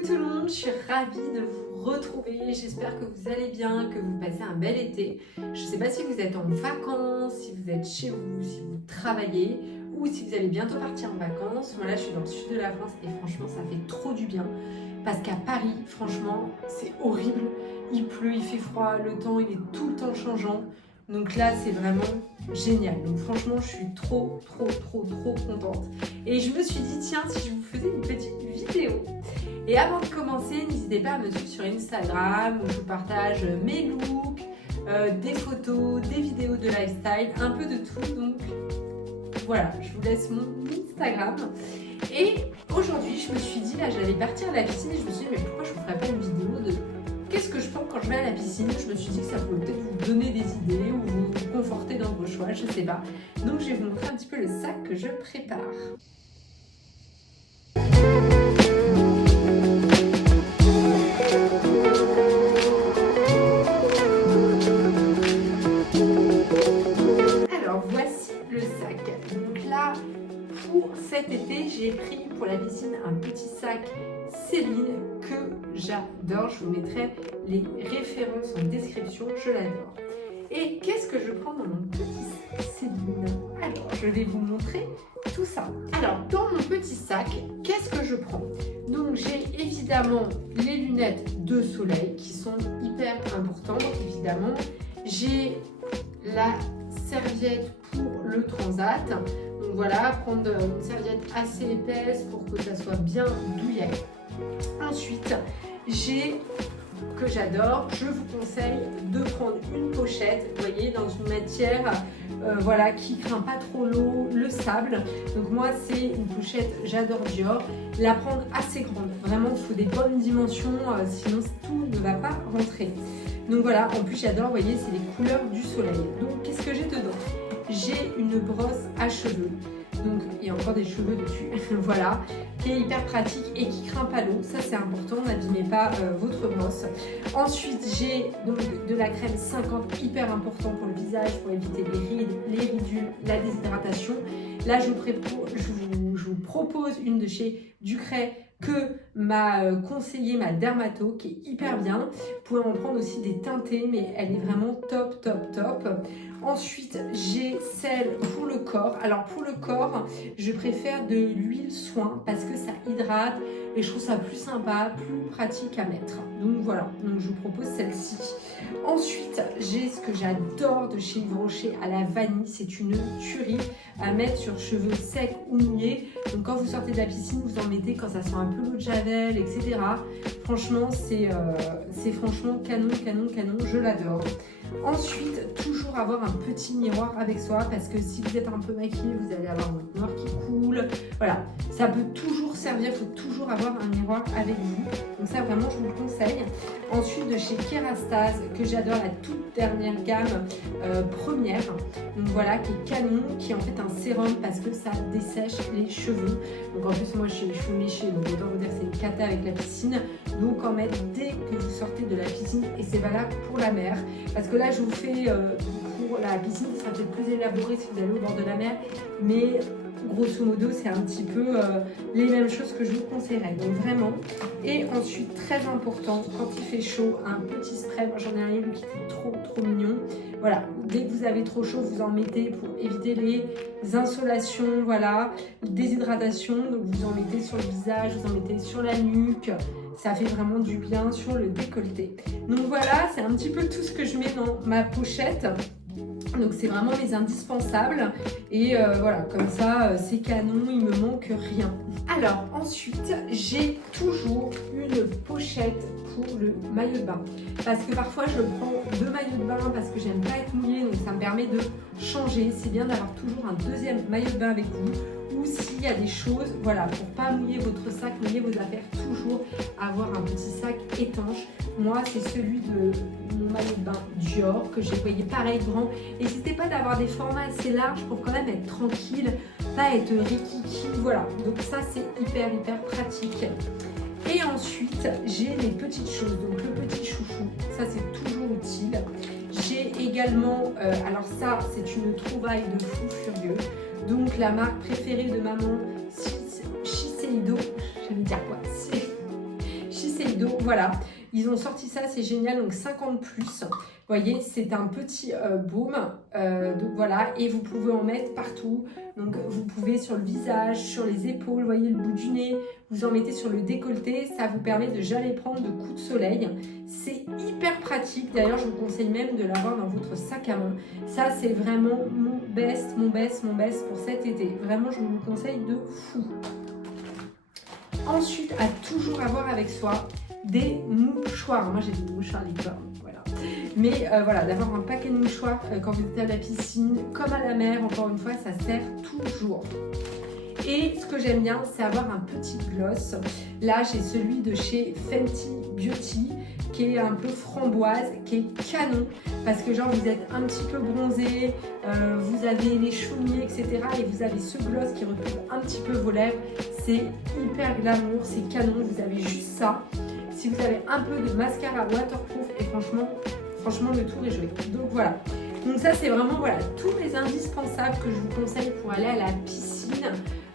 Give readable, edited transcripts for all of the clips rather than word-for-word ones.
Coucou tout le monde, je suis ravie de vous retrouver, j'espère que vous allez bien, que vous passez un bel été. Je ne sais pas si vous êtes en vacances, si vous êtes chez vous, si vous travaillez ou si vous allez bientôt partir en vacances. Moi là je suis dans le sud de la France et franchement ça fait trop du bien parce qu'à Paris franchement c'est horrible, il pleut, il fait froid, le temps il est tout le temps changeant. Donc là c'est vraiment génial, donc franchement je suis trop contente et je me suis dit tiens si je vous faisais une petite vidéo. Et avant de commencer n'hésitez pas à me suivre sur Instagram où je vous partage mes looks, des photos, des vidéos de lifestyle, un peu de tout. Donc voilà, je vous laisse mon Instagram. Et aujourd'hui je me suis dit là j'allais partir à la piscine et je me suis dit mais pourquoi je vous ferais pas une vidéo de qu'est-ce que je prends quand je vais à la piscine. Je me suis dit que ça pouvait peut-être vous donner des idées ou vous conforter dans vos choix, je sais pas. Donc je vais vous montrer un petit peu le sac que je prépare. Alors voici le sac. Donc là, pour cet été, j'ai pris pour la piscine un petit sac Céline que j'adore. Je vous mettrai les références en description, je l'adore. Et qu'est-ce que je prends dans mon petit sac Céline? Alors, je vais vous montrer tout ça. Alors, dans mon petit sac, qu'est-ce que je prends? Donc, j'ai évidemment les lunettes de soleil qui sont hyper importantes, évidemment. J'ai la serviette pour le transat. Donc voilà, prendre une serviette assez épaisse pour que ça soit bien douillet. Ensuite, que j'adore, je vous conseille de prendre une pochette, vous voyez, dans une matière voilà, qui craint pas trop l'eau, le sable. Donc moi, c'est une pochette, j'adore Dior. La prendre assez grande, vraiment, il faut des bonnes dimensions, sinon tout ne va pas rentrer. Donc voilà, en plus j'adore, vous voyez, c'est les couleurs du soleil. Donc qu'est-ce que j'ai dedans? J'ai une brosse à cheveux. Donc il y a encore des cheveux dessus, voilà, qui est hyper pratique et qui craint pas l'eau, ça c'est important, n'abîmez pas votre brosse. Ensuite j'ai donc de la crème 50, hyper important pour le visage, pour éviter les rides, les ridules, la déshydratation. Là je vous propose une de chez Ducray que m'a conseillé ma dermato, qui est hyper bien. Vous pouvez en prendre aussi des teintées, mais elle est vraiment top. Ensuite, j'ai celle pour le corps. Alors pour le corps, je préfère de l'huile soin parce que ça hydrate et je trouve ça plus sympa, plus pratique à mettre. Donc voilà, donc je vous propose celle-ci. Ensuite, j'ai ce que j'adore de chez Yves Rocher à la vanille. C'est une tuerie à mettre sur cheveux secs ou mouillés. Donc quand vous sortez de la piscine, vous en mettez quand ça sent un peu l'eau de javel, etc. Franchement, c'est franchement canon, je l'adore. Ensuite, toujours avoir un petit miroir avec soi parce que si vous êtes un peu maquillé, vous allez avoir votre noir qui coule. Voilà, ça peut toujours servir, il faut toujours avoir un miroir avec vous. Donc ça, vraiment, je vous le conseille. Ensuite, de chez Kérastase, que j'adore, la toute dernière gamme première. Donc voilà, qui est canon, qui est en fait un sérum parce que ça dessèche les cheveux. Donc en plus, moi, je suis méchée, donc autant vous dire que c'est une cata avec la piscine. Donc en mettre dès que vous sortez de la piscine et c'est valable pour la mer. Parce que là, je vous fais pour la piscine, ça sera peut-être plus élaboré si vous allez au bord de la mer, mais grosso modo, c'est un petit peu les mêmes choses que je vous conseillerais. Donc vraiment. Et ensuite, très important, quand il fait chaud, un petit spray. Moi, j'en ai un qui est trop mignon. Voilà, dès que vous avez trop chaud, vous en mettez pour éviter les insolations, voilà, déshydratation. Donc vous en mettez sur le visage, vous en mettez sur la nuque. Ça fait vraiment du bien sur le décolleté. Donc voilà, c'est un petit peu tout ce que je mets dans ma pochette. Donc c'est vraiment mes indispensables. Et voilà, comme ça, c'est canon, il me manque rien. Alors ensuite, j'ai toujours une pochette pour le maillot de bain. Parce que parfois, je prends 2 maillots de bain parce que j'aime pas être mouillée. Donc ça me permet de changer. C'est bien d'avoir toujours un deuxième maillot de bain avec vous. Ou s'il y a des choses, voilà, pour pas mouiller votre sac, mouiller vos affaires, toujours avoir un petit sac étanche. Moi, c'est celui de mon maillot de bain Dior que j'ai payé pareil grand. N'hésitez pas d'avoir des formats assez larges pour quand même être tranquille, pas être rikiki, voilà. Donc ça, c'est hyper pratique. Et ensuite, j'ai les petites choses. Donc le petit chouchou, ça c'est toujours utile. J'ai également, alors ça, c'est une trouvaille de fou furieux. Donc la marque préférée de maman, Shiseido, je vais dire quoi, Shiseido, voilà, ils ont sorti ça, c'est génial, donc 50+. Vous voyez, c'est un petit baume, donc voilà, et vous pouvez en mettre partout. Donc vous pouvez sur le visage, sur les épaules, vous voyez le bout du nez, vous en mettez sur le décolleté, ça vous permet de jamais prendre de coups de soleil. C'est hyper pratique, d'ailleurs je vous conseille même de l'avoir dans votre sac à main. Ça c'est vraiment mon best pour cet été. Vraiment je vous le conseille de fou. Ensuite, à toujours avoir avec soi des mouchoirs. Moi j'ai des mouchoirs licornes, voilà. Mais voilà, d'avoir un paquet de mouchoirs quand vous êtes à la piscine, comme à la mer, encore une fois, ça sert toujours. Et ce que j'aime bien, c'est avoir un petit gloss. Là, j'ai celui de chez Fenty Beauty, qui est un peu framboise, qui est canon, parce que genre vous êtes un petit peu bronzé, vous avez les chaumiers, etc. Et vous avez ce gloss qui recouvre un petit peu vos lèvres. C'est hyper glamour, c'est canon, vous avez juste ça. Si vous avez un peu de mascara waterproof, et franchement le tour est joué. Donc voilà. Donc ça c'est vraiment voilà tous les indispensables que je vous conseille pour aller à la piscine.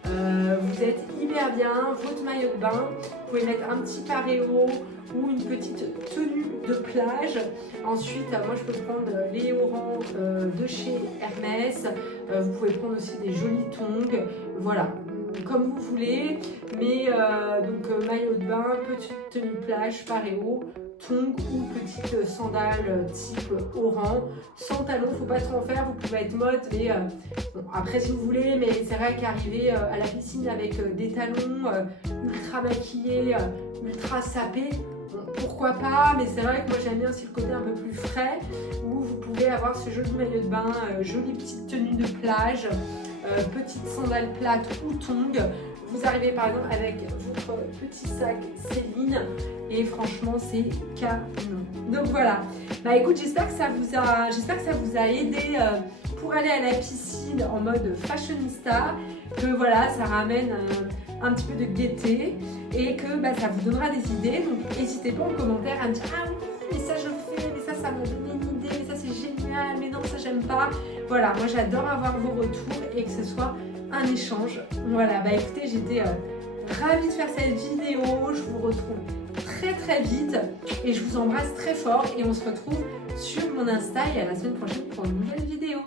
Vous êtes hyper bien, votre maillot de bain, vous pouvez mettre un petit paréo ou une petite tenue de plage. Ensuite, moi je peux prendre les haut-rangs de chez Hermès. Vous pouvez prendre aussi des jolis tongs. Voilà, comme vous voulez. Mais donc maillot de bain, petite tenue de plage, paréo, tongs ou petites sandales type oran, sans talons, faut pas trop en faire, vous pouvez être mode, mais bon, après si vous voulez, mais c'est vrai qu'arriver à la piscine avec des talons ultra maquillés, ultra sapés, bon, pourquoi pas, mais c'est vrai que moi j'aime bien aussi le côté un peu plus frais, où vous pouvez avoir ce joli maillot de bain, jolie petite tenue de plage, petite sandale plate ou tongs. Vous arrivez par exemple avec votre petit sac Céline et franchement c'est canon. Donc voilà, bah écoute, j'espère que ça vous a aidé pour aller à la piscine en mode fashionista, que voilà, ça ramène un petit peu de gaieté et que bah, ça vous donnera des idées. Donc n'hésitez pas en commentaire à me dire ah oui mais ça je fais, mais ça m'a donné une idée, mais ça c'est génial, mais non ça j'aime pas. Voilà, moi j'adore avoir vos retours et que ce soit un échange. Voilà, bah écoutez, j'étais ravie de faire cette vidéo. Je vous retrouve très vite et je vous embrasse très fort et on se retrouve sur mon Insta et à la semaine prochaine pour une nouvelle vidéo.